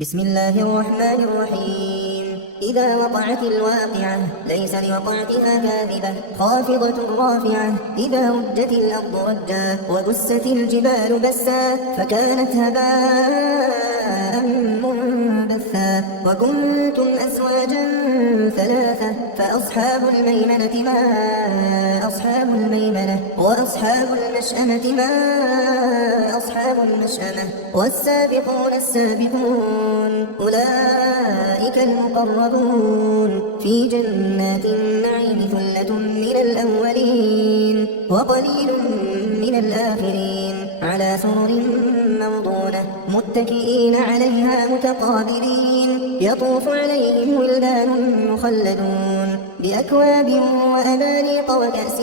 بسم الله الرحمن الرحيم. إذا وقعت الواقعة ليس لوقعتها كاذبة خافضة رافعة. إذا رجت الأرض رجا وبست الجبال بسا فكانت هباء منبثا. وكنتم أزواجا ثلاثة فأصحاب الميمنة ما أصحاب الميمنة وأصحاب المشأمة ما أصحاب المشأمة. والسابقون السابقون أولئك المقربون في جنات النعيم ثلة من الأولين وقليل من الآخرين على سرر موضونة متكئين عليها متقابلين. يطوف عليهم ولدان مخلدون بأكواب وأباريق وكأس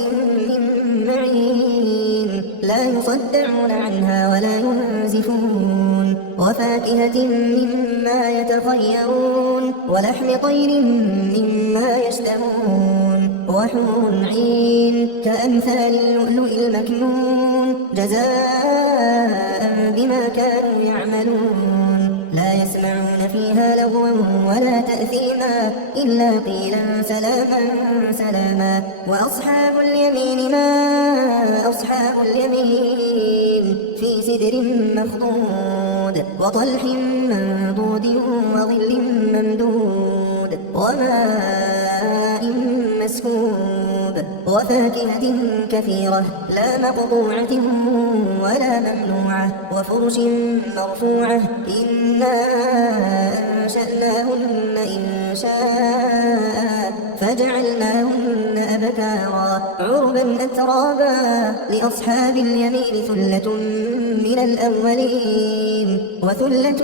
من معين لا يصدعون عنها ولا ينزفون. وفاكهة مما يتخيرون ولحم طير مما يشتهون. وحور عين كأمثال اللؤلؤ المكنون جزاء بما كانوا يعملون. لا يسمعون فيها لغوا ولا تأثيما إلا قيلا سلاما سلاما. وأصحاب اليمين ما أصحاب اليمين في سدر مخضود وطلح منضود وظل ممدود وماء مسكوب وفاكهة كثيرة لا مقطوعة ولا ممنوعة وفرش مرفوعة. إنا أنشأناهن إنشاء فجعلناهن أبكارا عربا أترابا. لأصحاب اليمين ثلة من الأولين وثلة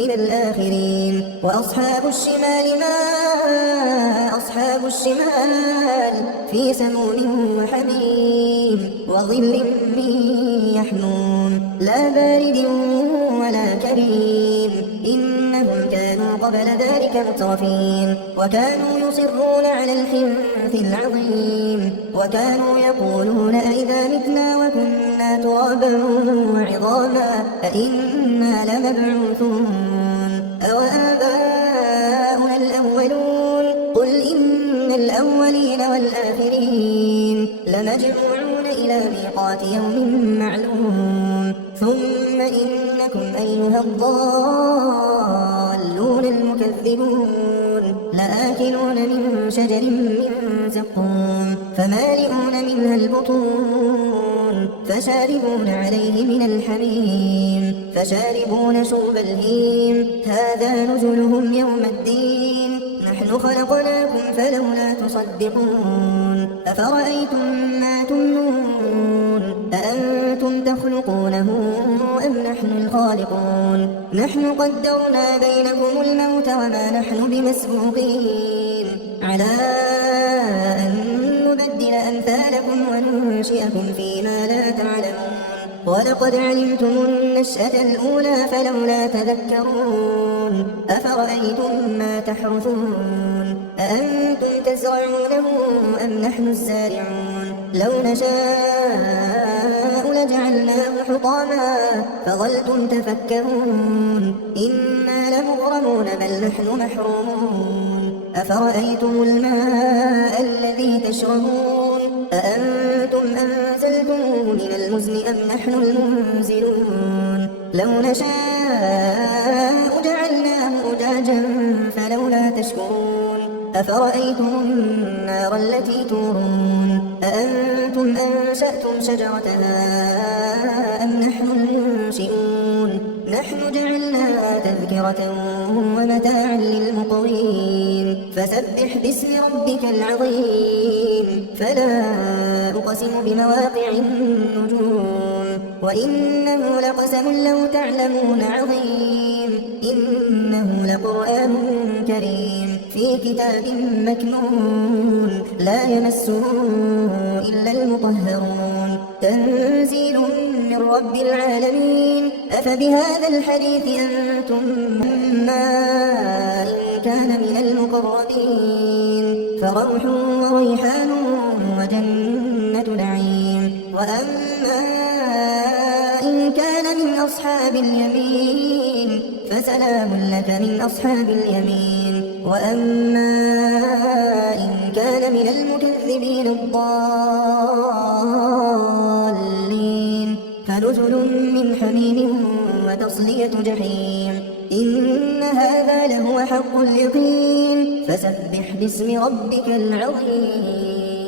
من الآخرين. وأصحاب الشمال ما أصحاب الشمال في سموم وحميم وظل من يحموم لا بارد ولا كريم. إنهم كانوا قبل ذلك مترفين وكانوا يصرون على الحنث العظيم. وكانوا يقولون أئذا متنا وكنا ترابا وعظاما أئنا لمبعوثون أو آباؤنا الأولون. قل إن الأولين والآخرين لمجموعون إلى ميقات يوم معلوم. ثم إنكم أيها الضالون المكذبون لآكلون من شجر من زقوم فمالئون منها البطون فشاربون عليه من الحميم فشاربون شرب الهيم. هذا نزلهم يوم الدين. نحن خلقناكم فلولا تصدقون. أفرأيتم ما تمنون أأنتم تخلقونه أم نحن الخالقون. نحن قدرنا بينكم الموت وما نحن بمسبوقين على أن نبدل أمثالكم وننشئكم فيما لا تعلمون. ولقد علمتم النشأة الأولى فلولا تذكرون. أفرأيتم ما تحرثون أأنتم تزرعونه أم نحن الزارعون. لو نشاء لجعلناه حطاما فظلتم تفكرون. إنا لمغرمون بل نحن محرومون. أفرأيتم الماء الذي تشربون أأنتم أنزلتموه من المزن أم نحن المنزلون. لو نشاء جعلناه أجاجا فلولا تشكرون. أفرأيتم النار التي تورون أأنتم أنشأتم شجرتها أم نحن المنشئون. نحن جعلناها تذكرة ومتاعا للمقوين. فسبح باسم ربك العظيم. فلا أقسم بمواقع النجوم وإنه لقسم لو تعلمون عظيم. إنه لقرآن كريم في كتاب مكنون لا يمسه إلا المطهرون. تنزيل من رب العالمين. أفبهذا الحديث أنتم إن كان من المقربين فروح وريحان وجنة نعيم. وأما إن كان من أصحاب اليمين فسلام لك من أصحاب اليمين. وأما إن كان من المكذبين الضالين فنزل من حميم وتصلية جحيم. إن هذا لهو حق اليقين. فسبح باسم ربك العظيم.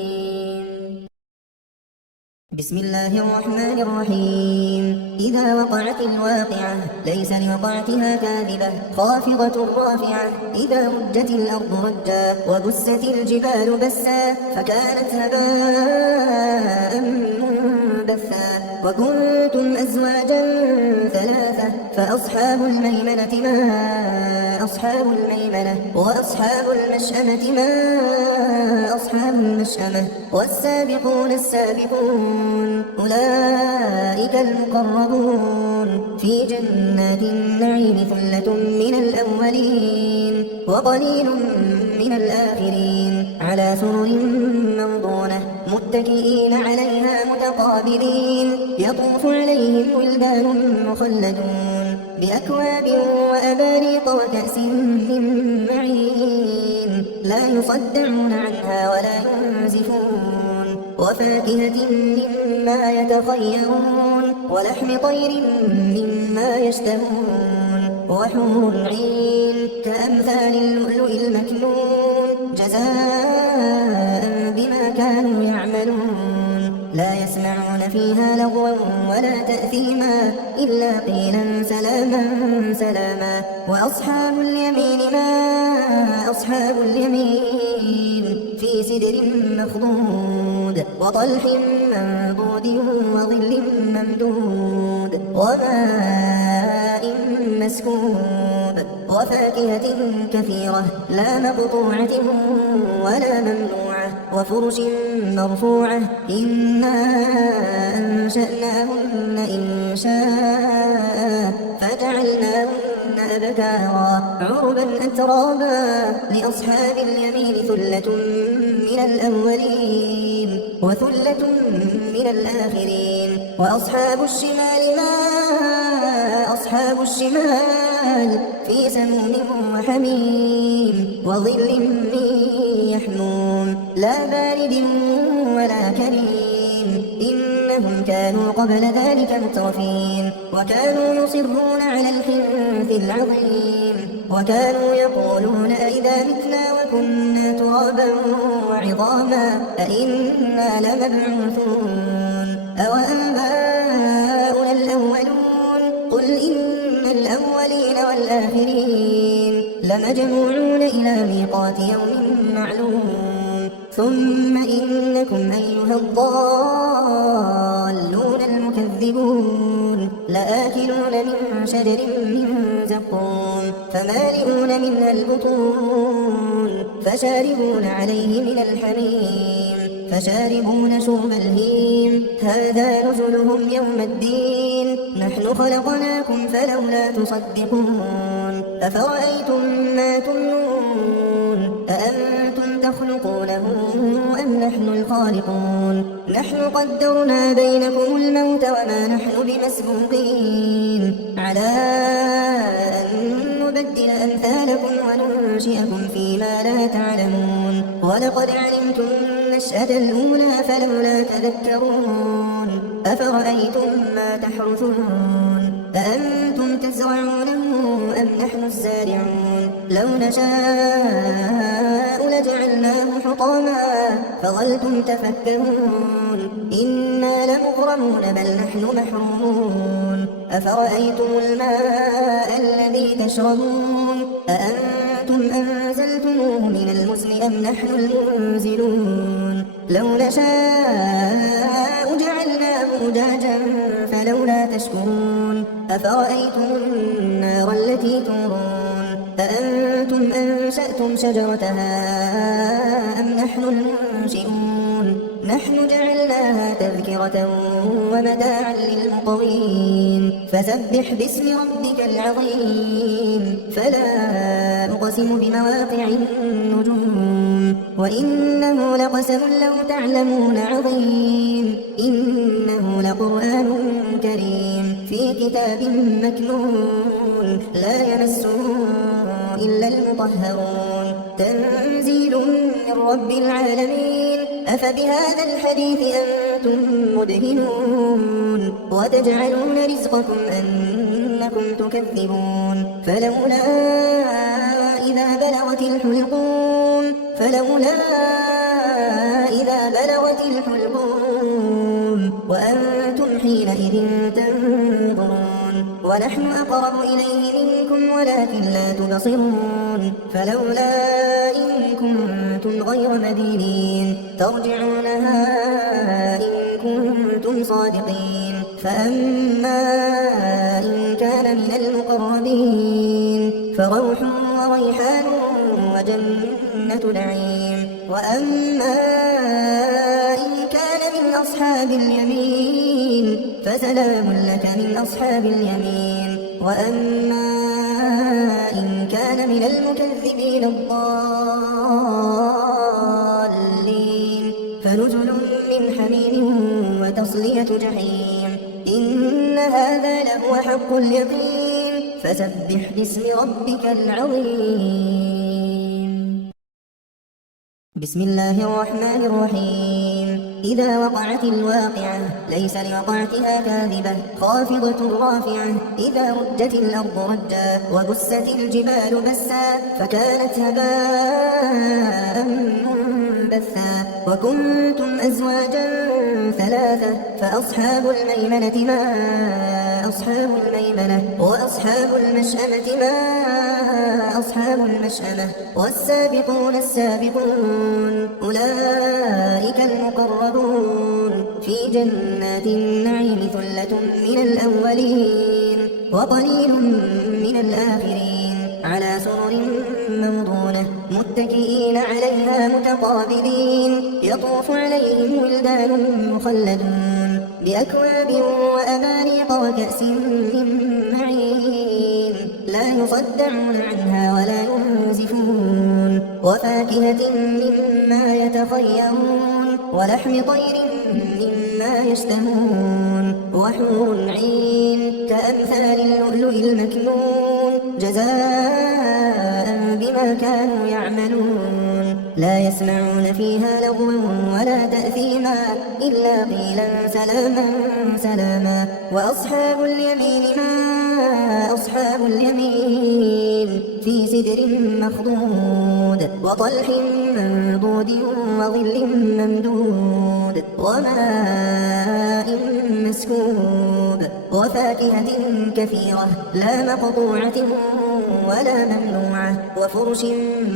بسم الله الرحمن الرحيم. إذا وقعت الواقعة ليس لوقعتها كاذبة خافضة رافعة. إذا رجت الأرض رجا وبست الجبال بسا فكانت هباء منبثا. وكنتم أزواجا ثلاثة فأصحاب الميمنة ما أصحاب الميمنة وأصحاب المشأمة ما أصحاب المشأمة. والسابقون السابقون أولئك المقربون في جنات النعيم. ثلة من الأولين وقليل من الآخرين. على سرر موضونة متكئين عليها متقابلين. يطوف عليهم ولدان مخلدون بأكواب وأباريق وكأس من معين. لا يصدعون عنها ولا ينزفون. وفاكهة مما يتخيرون ولحم طير مما يشتهون. وحور عين كأمثال اللؤلؤ المكنون جزاء بما كانوا يعملون. لا يسمعون فيها لغوا ولا تأثيما إلا قيلا سلاما سلاما. وأصحاب اليمين ما أصحاب اليمين في سدر مخضود وطلح منضود وظل ممدود وماء مسكوب. وفاكهة كثيرة لا مقطوعة ولا ممنوعة. وفرش مرفوعة. إنا أنشأناهن إنشاء فجعلناهن أبكارا عربا أترابا. لأصحاب اليمين ثلة من الأولين وثلة من الآخرين. وأصحاب الشمال ما أصحاب الشمال في سموم وحميم وظل من يحموم لا بارد ولا كريم. إنهم كانوا قبل ذلك مترفين وكانوا يصرون على الحنث العظيم. وكانوا يقولون أئذا متنا وكنا ترابا وعظاما أئنا لمبعوثون أو آباؤنا الأولون. قل إن الأولين والآخرين لمجموعون إلى ميقات يوم معلوم. ثم إنكم أيها الضالون المكذبون لآكلون من شجر من زقوم فمالئون منها البطون فشاربون عليه من الحميم فشاربون شرب الهيم. هذا نزلهم يوم الدين. نحن خلقناكم فلولا تصدقون. أفرأيتم ما تمنون أأنتم تخلقونه أم نحن الخالقون. نحن قدرنا بينكم الموت وما نحن بمسبوقين على أن نبدل أمثالكم وننشئكم فيما لا تعلمون. ولقد علمتم النشأة الأولى فلولا تذكرون. أفرأيتم ما تحرثون أأنتم تزرعونه أم نحن الزارعون. لو نشاء لجعلناه حطاما فظلتم تفكرون. إنا لمغرمون بل نحن محرومون. أفرأيتم الماء الذي تشربون أأنتم أنزلتموه من المزن أم نحن المنزلون. لو نشاء جعلناه أجاجا فلولا تشكرون. أفرأيتم النار التي تورون أأنتم أنشأتم شجرتها أم نحن المنشئون. نحن جعلناها تذكرة ومتاعا للمقوين. فسبح باسم ربك العظيم. فلا أقسم بمواقع النجوم وإنه لقسم لو تعلمون عظيم إنه لقرآن كريم في كتاب مكنون لا يمسه إلا المطهرون تنزيل من رب العالمين أفبهذا الحديث أنتم مدهنون وتجعلون رزقكم أنكم تكذبون فلولا إذا بلغت الحلقوم وأنتم حينئذ تنظرون ونحن أقرب إليه منكم ولكن لا تبصرون فلولا إن كنتم غير مدينين ترجعونها إن كنتم صادقين فأما إن كان من المقربين فروح وريحان وجنة نعيم وأما إن كان من أصحاب اليمين فسلام لك من أصحاب اليمين وأما إن كان من المكذبين الضالين فنزل من حميم وتصلية جحيم إن هذا لهو حق اليقين فسبح باسم ربك العظيم بسم الله الرحمن الرحيم إذا وقعت الواقعة ليس لوقعتها كاذبة خافضة رافعة إذا رجت الأرض رجا وبست الجبال بسا فكانت هباء منبثا وكنتم أزواجا ثلاثة فأصحاب الميمنة ما أصحاب الميمنة وأصحاب المشأمة ما أصحاب المشأمة والسابقون السابقون أولئك المقربون في جنات النعيم ثلة من الأولين وقليل من الآخرين على سرر موضونة متكئين عليها متقابلين يطوف عليهم ولدان مخلدون بأكواب وأباريق وكأس من معين لا يصدعون عنها ولا ينزفون وفاكهة مما يتخيرون ولحم طير مما يشتهون وحور عين كأمثال اللؤلؤ المكنون جزاء بما كانوا يعملون لا يسمعون فيها لغوا ولا تأثيما إلا قيلا سلاما سلاما وأصحاب اليمين ما أصحاب اليمين في سدر مخضود وطلح منضود وظل ممدود وماء مسكوب وفاكهة كثيرة لا مقطوعة ولا ممنوعة وفرش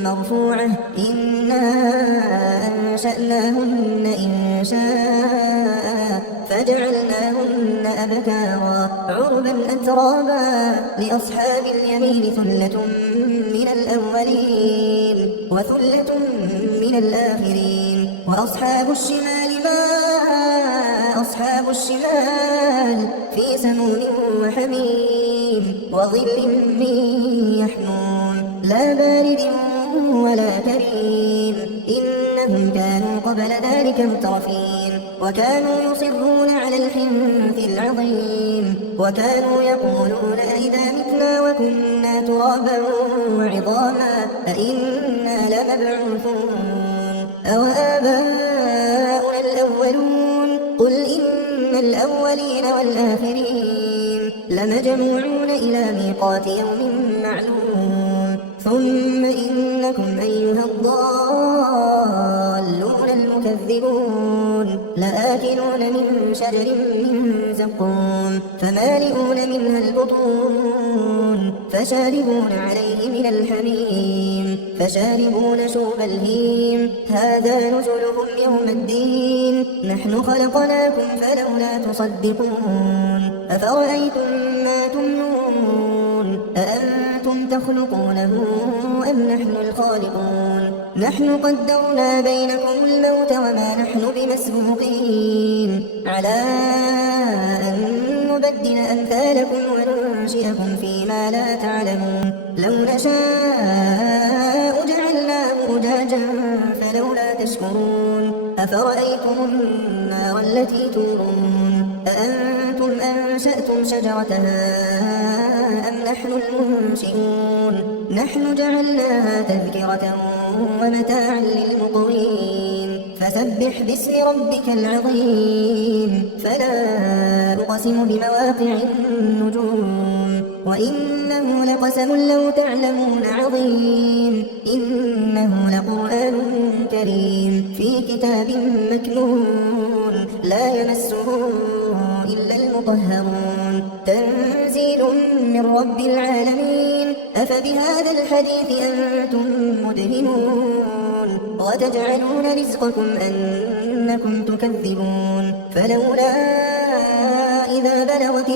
مرفوعة إنا أنشأناهن إنشاء فجعلناهن أبكارا عربا أترابا لأصحاب اليمين ثلة من الأولين وثلة من الآخرين وأصحاب الشمال ما أصحاب الشمال في سموم وحميم وظل من يحمون لا بارد ولا كريم إنهم كانوا قبل ذلك مترفين وكانوا يصرون على الحنث العظيم وكانوا يقولون أئذا متنا وكنا ترابا وعظاما أئنا لمبعوثون أوآباؤنا الأولون قل إن الأولين والآخرين لمجموعون إلى ميقات يوم معلوم ثم إنكم أيها الضالون المكذبون لآكلون من شجر من زقوم فمالئون منها البطون فشاربون عليه من الحميم فشاربون شرب الهيم هذا نزلهم يوم الدين نحن خلقناكم فلولا تصدقون أفرأيتم ما تمنون أأنتم تخلقونه أم نحن الخالقون نحن قدرنا بينكم الموت وما نحن بمسبوقين على أن نبدل أمثالكم وننشئكم فيما لا تعلمون لو نشاء جعلناه أجاجا فلولا تشكرون أفرأيتم النار التي تورون أأنتم أنشأتم شجرتها أم نحن المنشئون نحن جعلناها تذكرة ومتاعا للمقوين فسبح باسم ربك العظيم فلا أقسم بمواقع النجوم وإنه لقسم لو تعلمون عظيم إنه لقرآن كريم في كتاب مكنون لا يمسه إلا المطهرون تنزيل من رب العالمين أفبهذا الحديث أنتم مدهنون وتجعلون رزقكم أنكم تكذبون فلولا إذا بلغت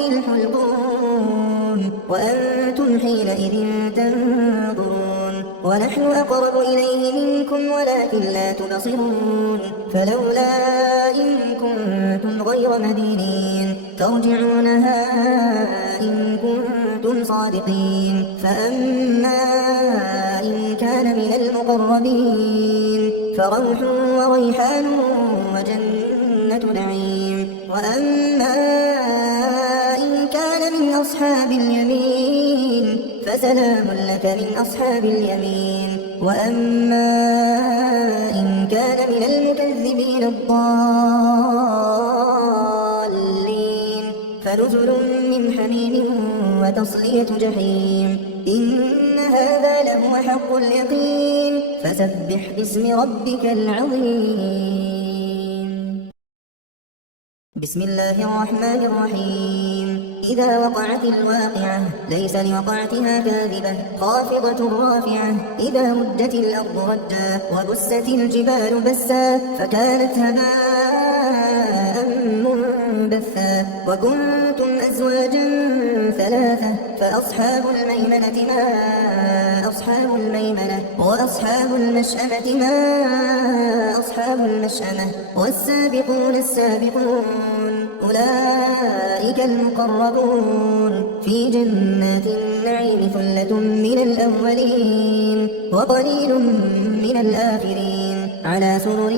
الحلقون وأنتم حينئذ تنظرون ونحن أقرب إليه منكم ولكن لا تبصرون فلولا إن كنتم غير مدينين ترجعونها إن كنتم صادقين فأما إن كان من المقربين فروح وريحان وجنة نعيم وأما إن كان من أصحاب اليمين فسلام لك من أصحاب اليمين وأما إن كان من المكذبين الضالين فنزل من حميم وتصلية جحيم إن هذا لهو حق اليقين فسبح باسم ربك العظيم بسم الله الرحمن الرحيم إذا وقعت الواقعة ليس لوقعتها كاذبة خافضة رافعة إذا رجت الأرض رجا وبست الجبال بسا فكانت هباء منبثا وكنتم أزواجا ثلاثة فأصحاب الميمنة ما أصحاب الميمنة وأصحاب المشأمة ما أصحاب المشأمة والسابقون السابقون أولئك المقربون في جنات النعيم ثلة من الأولين وقليل من الآخرين على سرر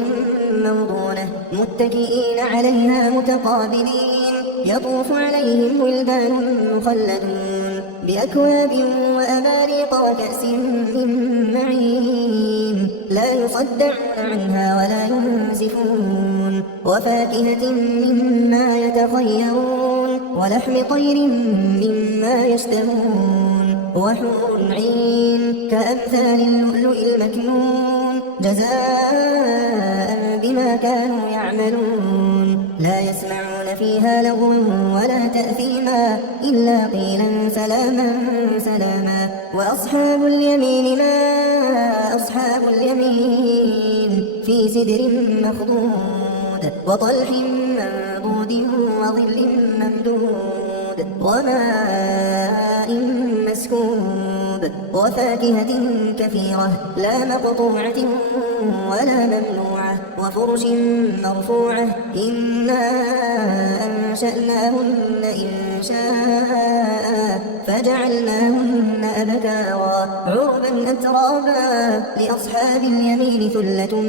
موضونة متكئين عليها متقابلين يطوف عليهم ولدان مخلدون بأكواب وأباريق وكأس من معين لا يصدعون عنها ولا ينزفون وفاكهة مما يتخيرون ولحم طير مما يشتهون وحور عين كأمثال اللؤلؤ المكنون جزاء بما كانوا يعملون لا يسمعون فيها لغوا ولا تأثيما إلا قيلا سلاما سلاما وأصحاب اليمين ما أصحاب اليمين في سدر مخضود وطلح منضود وظل ممدود وماء مسكوب وفاكهة كثيرة لا مقطوعة ولا ممنوعة وفرش مرفوعة إنا أنشأناهن إنشاء فجعلناهن أبكارا عربا أترابا لأصحاب اليمين ثلة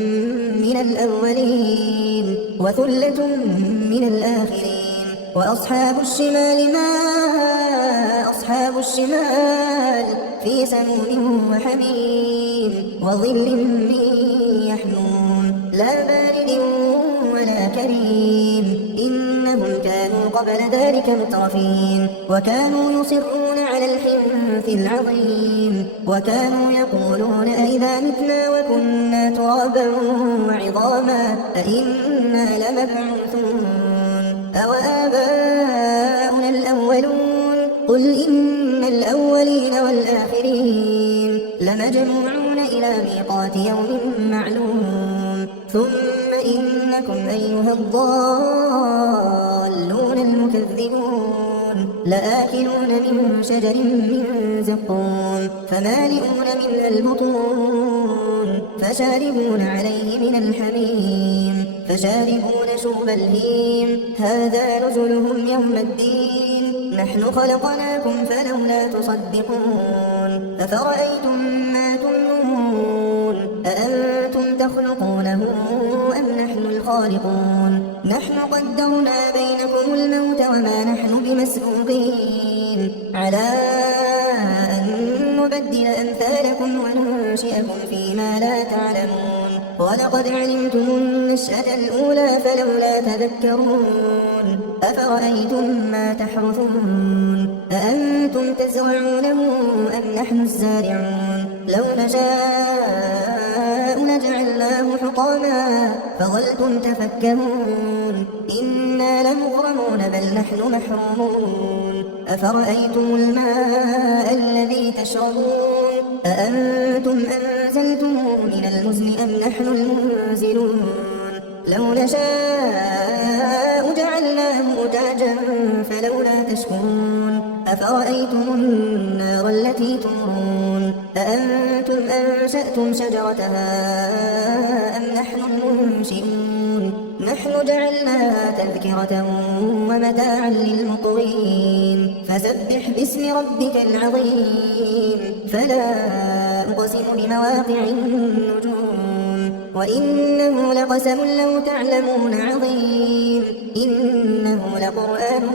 من الأولين وثلة من الآخرين وأصحاب الشمال ما أصحاب الشمال في سموم وحميم وظل من يحموم لا بارد ولا كريم إنهم كانوا قبل ذلك مترفين وكانوا يصرون على الحنث العظيم وكانوا يقولون أئذا متنا وكنا ترابا وعظاما أئنا لمبعوثون أوآباؤنا الأولون قل إن الأولين والآخرين لمجموعون إلى ميقات يوم معلوم ثم إنكم أيها الضالون المكذبون لآكلون من شجر من زقوم فمالئون منها البطون فشاربون عليه من الحميم فشاربون شرب الهيم هذا نزلهم يوم الدين نحن خلقناكم فلولا تصدقون أفرأيتم ما تمنون أأنتم تخلقونه أم نحن الخالقون نحن قدرنا بينكم الموت وما نحن بمسبوقين على أن نبدل أمثالكم وننشئكم فيما لا تعلمون ولقد علمتم النشأة الأولى فلولا تذكرون أفرأيتم ما تحرثون أأنتم تزرعونه أم نحن الزارعون لو نشاء لجعلناه حطاما فظلتم تفكرون إنا لمغرمون بل نحن محرومون أفرأيتم الماء الذي تشربون أأنتم أنزلتموه من المزن أم نحن المنزلون لو نشاء جعلناه أجاجا فلولا تشكرون أفرأيتم النار التي تورون أأنتم أنشأتم شجرتها أم نحن المنشئون نحن جعلناها تذكرة ومتاعا للمقوين فسبح باسم ربك العظيم فلا أقسم بمواقع النجوم وإنه لقسم لو تعلمون عظيم إنه لقرآن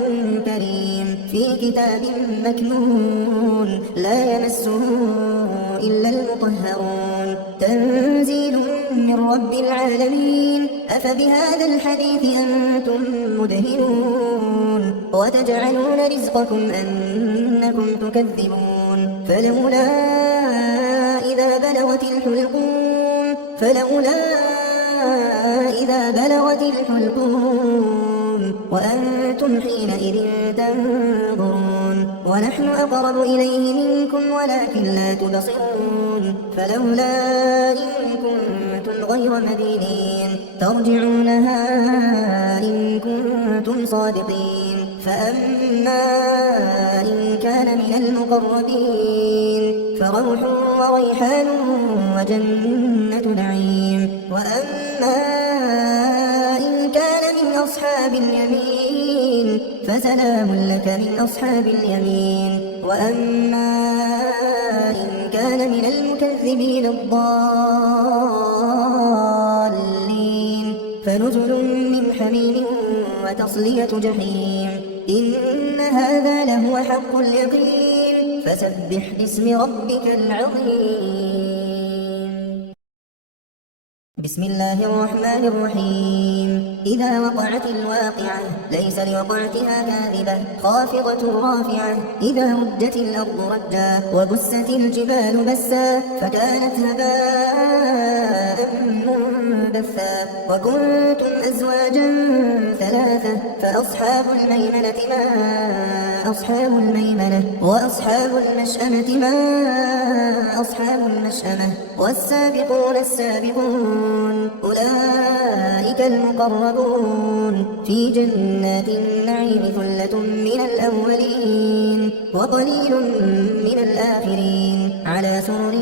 كريم في كتاب مكنون لا يمسه إلا المطهرون تنزيل من رب العالمين أفبهذا الحديث أنتم مدهنون وتجعلون رزقكم أنكم تكذبون فلولا إذا بلغت الحلقوم وأنتم حينئذ تنظرون ونحن أقرب إليه منكم ولكن لا تبصرون فلولا إن كنتم غير مدينين ترجعونها إن كنتم صادقين فأما إن كان من المقربين فروح وريحان وجنة نعيم وأما إن كان من أصحاب اليمين فسلام لك من أصحاب اليمين وأما إن كان من المكذبين الضالين فنزل من حميم وتصلية جحيم إن هذا لهو حق اليقين فسبح باسم ربك العظيم بسم الله الرحمن الرحيم إذا وقعت الواقعة ليس لوقعتها كاذبة خافضة رافعة إذا رجت الأرض رجا وبست الجبال بسا فكانت هباء منبثا وكنتم أزواجا ثلاثة فأصحاب الميمنة ما أصحاب الميمنة وأصحاب المشأمة ما أصحاب المشأمة والسابقون السابقون أولئك المقربون في جنات النعيم ثلة من الأولين وقليل من الآخرين على سرر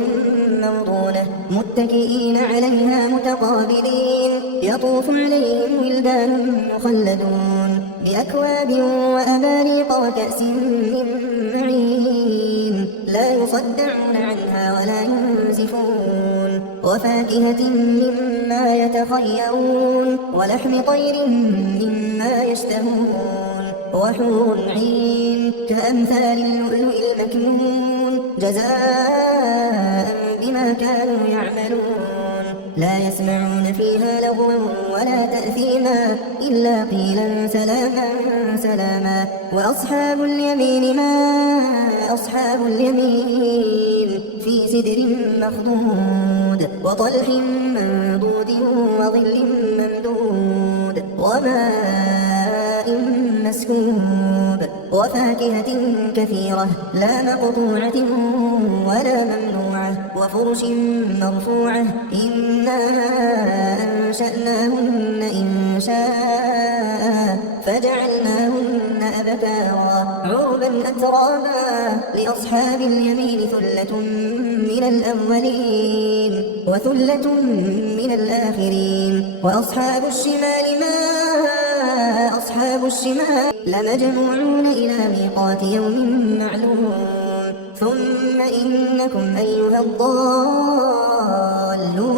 موضونة متكئين عليها متقابلين يطوف عليهم ولدان مخلدون بأكواب وأباريق وكأس من معين لا يصدعون عنها ولا ينزفون وفاكهة مما يتخيرون ولحم طير مما يشتهون وحور عين كأمثال اللؤلؤ المكنون جزاء بما كانوا يعملون لا يسمعون فيها لغوا ولا تأثيما إلا قيلا سلاما سلاما وأصحاب اليمين ما أصحاب اليمين في سدر مخضود وطلح منضود وظل ممدود وماء مسكوب وفاكهة كثيرة لا مقطوعة ولا ممنوعة وفرش مرفوعة إنا أنشأناهن إنشاء فجعلناهن أبكارا عربا أترابا لأصحاب اليمين ثلة من الأولين وثلة من الآخرين وأصحاب الشمال ما أصحاب الشمال لمجموعون إلى ميقات يوم معلوم ثم إنكم أيها الضالون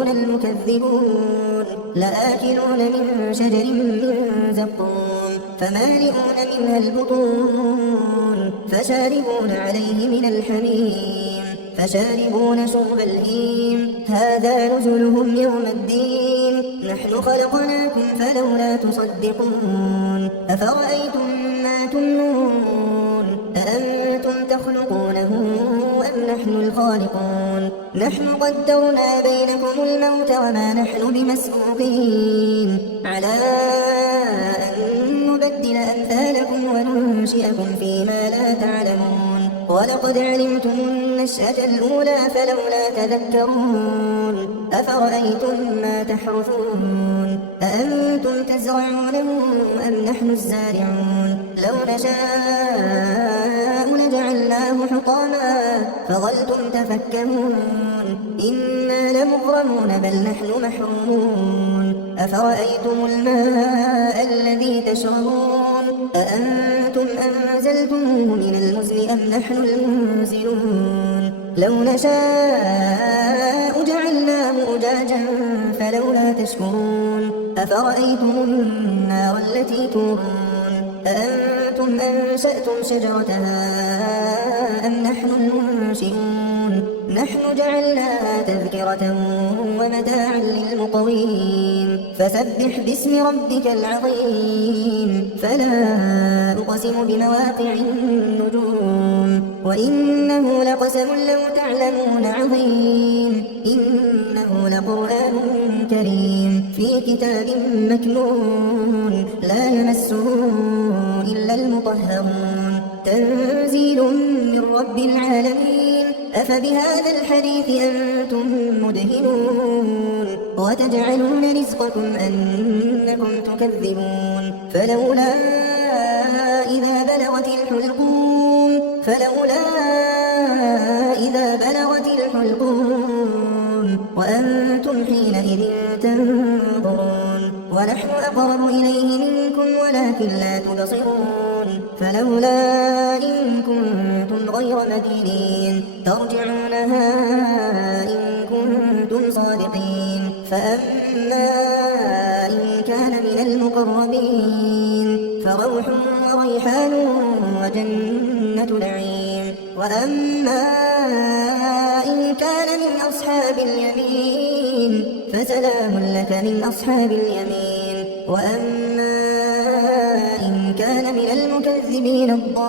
المكذبون لآكلون من شجر من زقوم فمالئون منها البطون فشاربون عليه من الحميم فشاربون شرب الهيم هذا نزلهم يوم الدين نحن خلقناكم فلولا تصدقون أفرأيتم ما تمنون أأنتم تخلقونه أم نحن الخالقون نحن قدرنا بينكم الموت وما نحن بمسبوقين على أن نبدل أمثالكم وننشئكم فيما لا تعلمون ولقد علمتم النشأة الأولى فلولا تذكرون أفرأيتم ما تحرثون أأنتم تزرعونه أم نحن الزارعون لو نشاء لجعلناه حطاما فظلتم تفكهون إنا لمغرمون بل نحن محرومون أفرأيتم الماء الذي تشربون أأنتم أنزلتموه من المزن أم نحن المنزلون لو نشاء جعلناه أجاجا فلولا تشكرون أفرأيتم النار التي تورون أأنتم أنشأتم شجرتها أم نحن المنشئون نحن جعلناها تذكرة ومتاعا للمقوين فسبح باسم ربك العظيم فلا أقسم بمواقع النجوم وإنه لقسم لو تعلمون عظيم إنه لقرآن كريم في كتاب مكنون لا يمسه إلا المطهرون تنزيل من رب العالمين أفبهذا الحديث أنتم مدهنون وتجعلون رزقكم أنكم تكذبون فلولا إذا بلغت الحلقوم وأنتم حينئذ تنظرون ونحن أقرب إليه منكم ولكن لا تبصرون فلولا إن كنتم غير مدينين ترجعونها إن كنتم صادقين فأما إن كان من المقربين فروح وريحان وجنة نعيم وأما إن كان من أصحاب اليمين فسلام لك من أصحاب اليمين وأما إن كان من المكذبين الضالين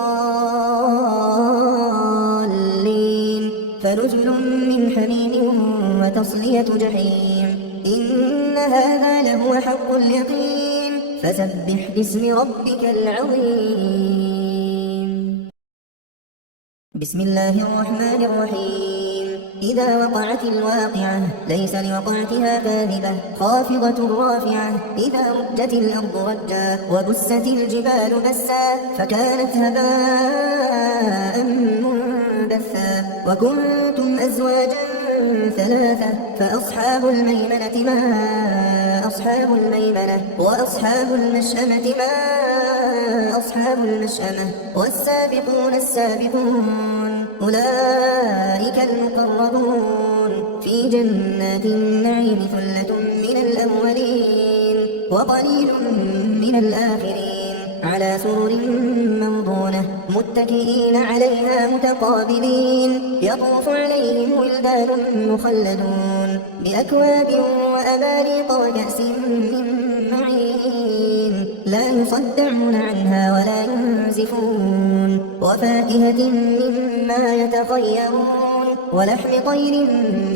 فنزل من حميم وتصلية جحيم إن هذا لهو حق اليقين فسبح باسم ربك العظيم بسم الله الرحمن الرحيم إذا وقعت الواقعة ليس لوقعتها كاذبة خافضة رافعة إذا رجت الأرض رجا وبست الجبال بسا فكانت هباء منبثا وكنتم أزواجا ثلاثة فأصحاب الميمنة ما أصحاب الميمنة وأصحاب المشأمة ما أصحاب المشأمة والسابقون السابقون أولئك المقربون في جنات النعيم ثلة من الأولين وقليل من الآخرين على سرر موضونة متكئين عليها متقابلين يطوف عليهم ولدان مخلدون بأكواب وأباريق وكأس من معين لا يصدعون عنها ولا ينزفون وفاكهة مما يتخيرون ولحم طير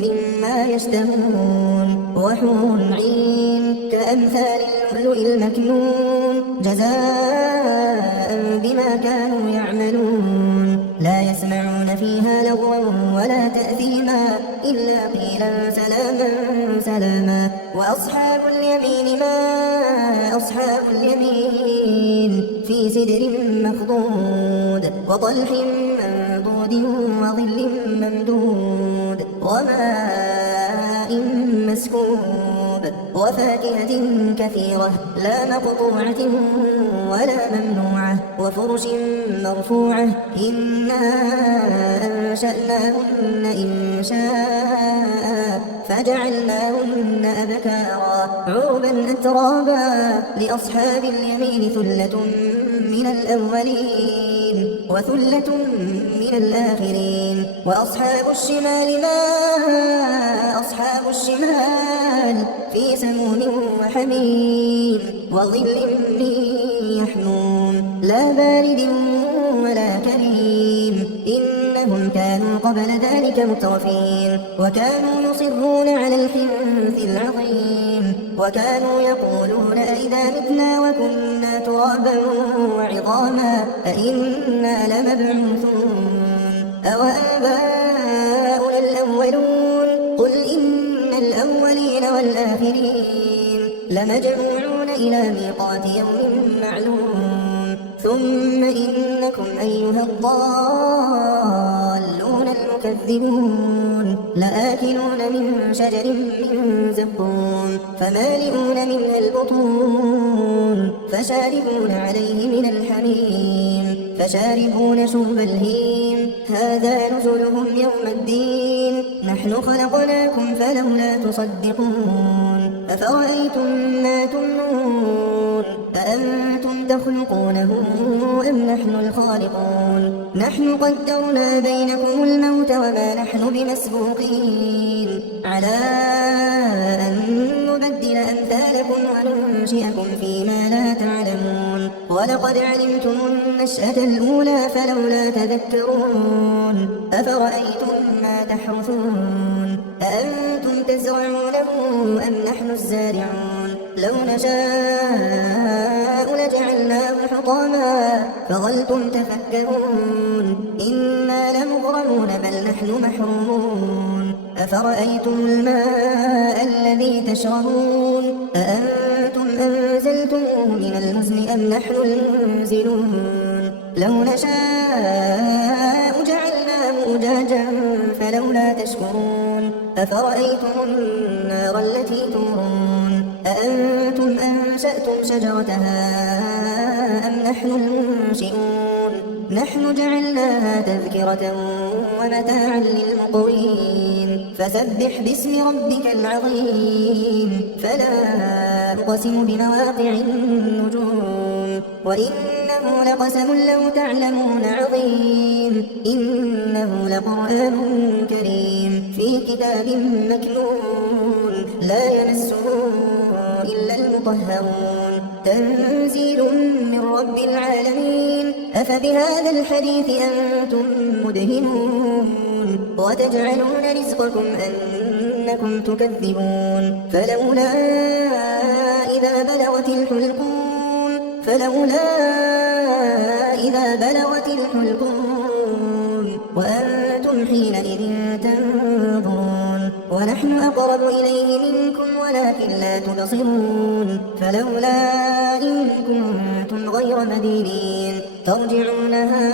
مما يشتهون وحور عين كأمثال اللؤلؤ المكنون جزاء بما كانوا يعملون لا يسمعون فيها لغوا ولا تأثيما إلا قيلا سلاما سلاما وأصحاب اليمين ما أصحاب اليمين في سدر مخضود وطلح منضود وظل ممدود وماء مسكوب وفاكهة كثيرة لا مقطوعة ولا ممنوعة وفرش مرفوعة إنا أنشأناهن إنشاء فجعلناهن أبكارا عربا أترابا لأصحاب اليمين ثلة من الأولين وثلة من الآخرين وأصحاب الشمال ما أصحاب الشمال في سموم وحميم وظل من يحموم لا بارد ولا كريم إنهم كانوا قبل ذلك مترفين وكانوا يصرون على الحنث العظيم وكانوا يقولون أئذا متنا وكنا ترابا وعظاما أئنا لمبعوثون أوآباؤنا الأولون قل إن الأولين والآخرين لمجموعون إلى ميقات يوم معلوم ثم إنكم أيها الضالون المكذبون لآكلون من شجر من زقوم فمالئون منها البطون فشاربون عليه من الحميم فشاربون شرب الهيم هذا نزلهم يوم الدين نحن خلقناكم فلولا تصدقون أفرأيتم ما تمنون أأنتم تخلقونه أم نحن الخالقون نحن قدرنا بينكم الموت وما نحن بمسبوقين على أن نبدل أمثالكم وننشئكم فيما لا تعلمون ولقد علمتم النشأة الأولى فلولا تذكرون أفرأيتم ما تحرثون أأنتم تزرعونه أم نحن الزارعون لو نشاء لجعلناه حطاما فظلتم تفكرون إنا لمغرمون بل نحن محرومون أفرأيتم الماء الذي تشربون أأنتم أنزلتموه من المزن أم نحن المنزلون لو نشاء جعلناه أجاجا فلولا تشكرون أفرأيتم النار التي تورون أأنتم أنشأتم شجرتها أم نحن المنشئون نحن جعلناها تذكرة ومتاعا للمقوين فسبح باسم ربك العظيم فلا أقسم بمواقع النجوم وإنه لقسم لو تعلمون عظيم إنه لقرآن كريم في كتاب مكنون لا يمسه إلا المطهرون تنزيل من رب العالمين أفبهذا الحديث أنتم مدهنون وتجعلون رزقكم أنكم تكذبون فلولا إذا بلغت الحلقوم وأنتم حينئذ تنظرون ونحن أقرب إليه منكم ولكن لا تبصرون فلولا إن كنتم غير مدينين ترجعونها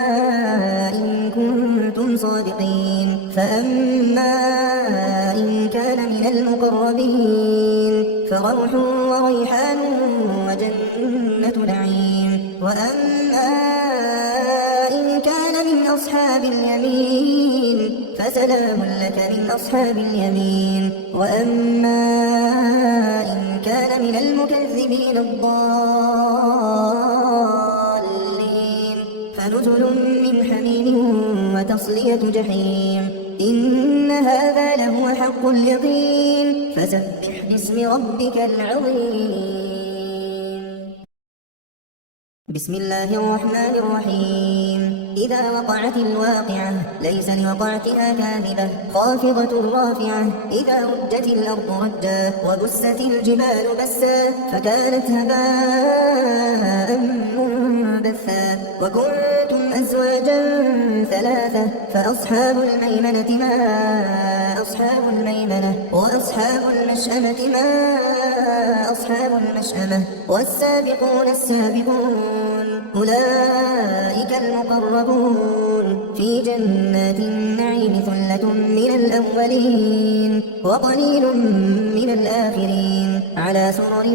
إن كنتم صادقين فأما إن كان من المقربين فروح وريحان وجنة نعيم وأما إن كان من أصحاب اليمين فسلام لك من أصحاب اليمين وأما إن كان من المكذبين الضالين فنزل من حميم وتصلية جحيم إن هذا لهو حق اليقين فسبح باسم ربك العظيم بسم الله الرحمن الرحيم إذا وقعت الواقعة ليس لوقعتها كاذبة خافضة رافعة إذا رجت الأرض رجا وبست الجبال بسا فكانت هباء منبثا وكنتم أزواجا ثلاثة فأصحاب الميمنة ما أصحاب الميمنة وأصحاب المشأمة ما أصحاب المشأمة والسابقون السابقون أولئك المقربون في جنات النعيم ثلة من الأولين وقليل من الآخرين على سرر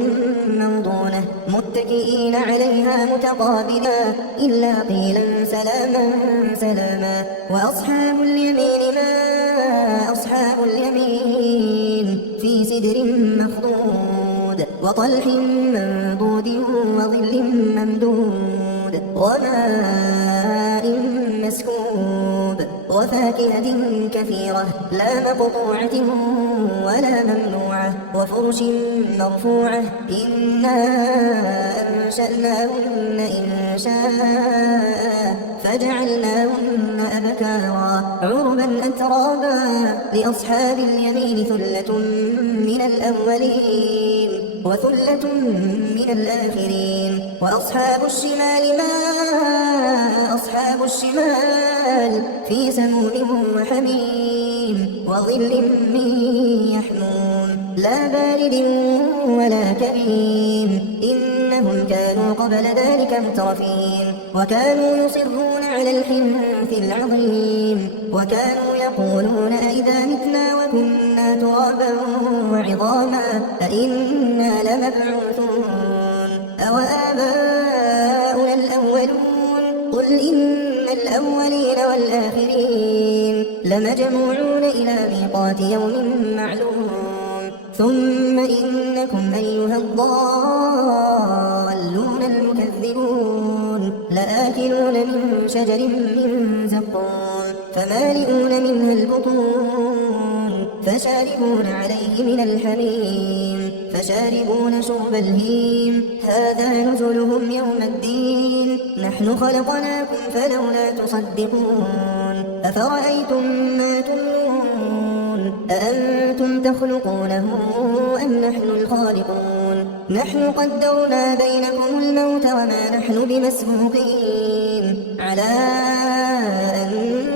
موضونة متكئين عليها متقابلا إلا قيلا سلاما سلاما وأصحاب اليمين ما أصحاب اليمين في سدر مخضود وطلح منضود وظل ممدود وماء مسكوب وفاكهة كثيرة لا مقطوعة ولا ممنوعة وفرش مرفوعة إنا أنشأناهن إنشاء فجعلناهن أبكارا عربا أترابا لأصحاب اليمين ثلة من الأولين وثلة من الآخرين وأصحاب الشمال ما أصحاب الشمال في سموم وحميم وظل من يحموم لا بارد ولا كريم إنهم كانوا قبل ذلك مترفين وكانوا يصرون على الحنث العظيم وكانوا يقولون أئذا متنا وكنا ترابا وعظاما أئنا لمبعوثون أوآباؤنا الأولون قل إن الأولين والآخرين لمجموعون إلى ميقات يوم معلوم ثم إنكم أيها الضالون المكذبون لآكلون من شجر من زقوم فمالئون منها البطون فشاربون عليه من الحميم فشاربون شرب الهيم هذا نزلهم يوم الدين نحن خلقناكم فلولا تصدقون أفرأيتم ما تمنون أأنتم تخلقونه أم نحن الخالقون نحن قدرنا بينكم الموت وما نحن بمسبوقين على أن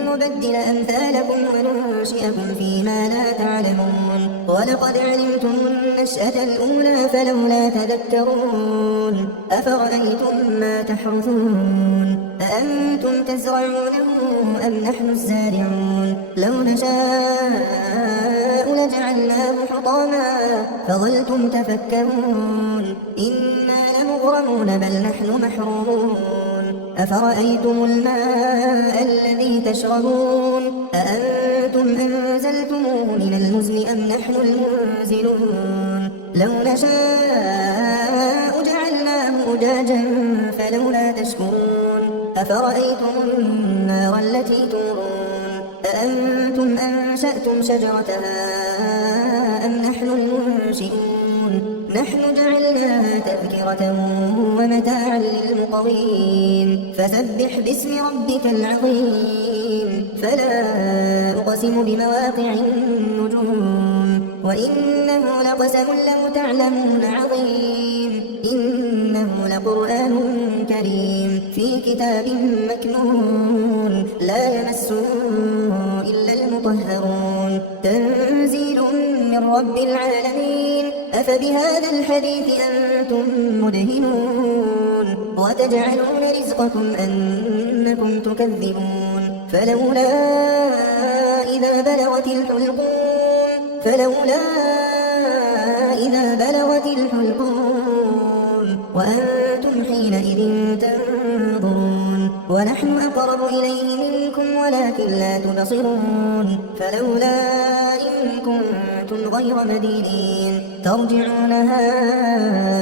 نبدل أمثالكم وننشئكم فيما لا تعلمون ولقد علمتم النشأة الأولى فلولا تذكرون أفرأيتم ما تحرثون أأنتم تزرعونه أم نحن الزارعون لو نشاء لجعلناه حطاما فظلتم تفكرون إنا لمغرمون بل نحن محرومون أفرأيتم الماء الذي تشربون أأنتم أنزلتموه من المزن أم نحن المنزلون لو نشاء جعلناه أجاجا فلولا تشكرون أفرأيتم النار التي تورون أأنتم أنشأتم شجرتها أم نحن المنشئون نحن جعلناها تذكرة ومتاعا للمقوين فسبح باسم ربك العظيم فلا أقسم بمواقع النجوم وإنه لقسم لو تعلمون عظيم إنه لقرآن كريم في كتاب مكنون لا يمسه إلا المطهرون تنزيل من رب العالمين أفبهذا الحديث أنتم مدهنون وتجعلون رزقكم أنكم تكذبون فلولا إذا بلغت الحلقوم وأنتم حينئذ تنظرون ونحن أقرب إليه منكم ولكن لا تبصرون فلولا إن كنتم غير مدينين ترجعونها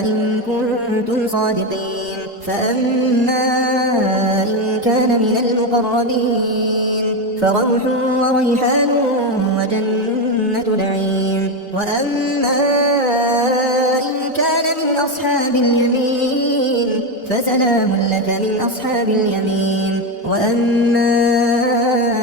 إن كنتم صادقين فأما إن كان من المقربين فروح وريحان وجنة نعيم وأما إن كان من أصحاب اليمين فسلام لك من أصحاب اليمين وأما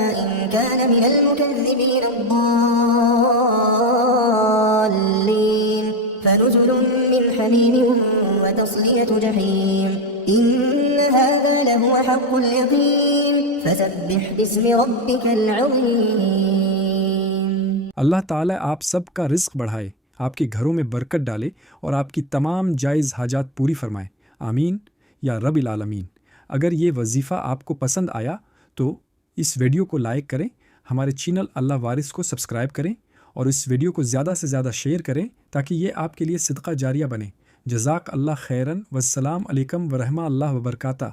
إن كان من المكذبين الضالين فنزل من حميم وتصلية جحيم إن هذا لهو حق اليقين فسبح बिस्म रब्बिकल अज़ीम। अल्लाह ताला आप सब का रिज़्क़ बढ़ाए, आपके घरों में बरकत डाले और आपकी तमाम जायज़ हाजात पूरी फरमाए। आमीन या रब्बिल आलमीन। अगर ये वजीफ़ा आपको पसंद आया तो इस वीडियो को लाइक करें, हमारे चैनल अल्लाह वारिस को सब्सक्राइब करें और इस वीडियो को ज़्यादा से ज़्यादा शेयर करें ताकि ये आपके लिए सदका जारिया बने। जज़ाक अल्लाह खैरन। वस्सलाम अलैकुम व रहमा अल्लाह व बरकाता।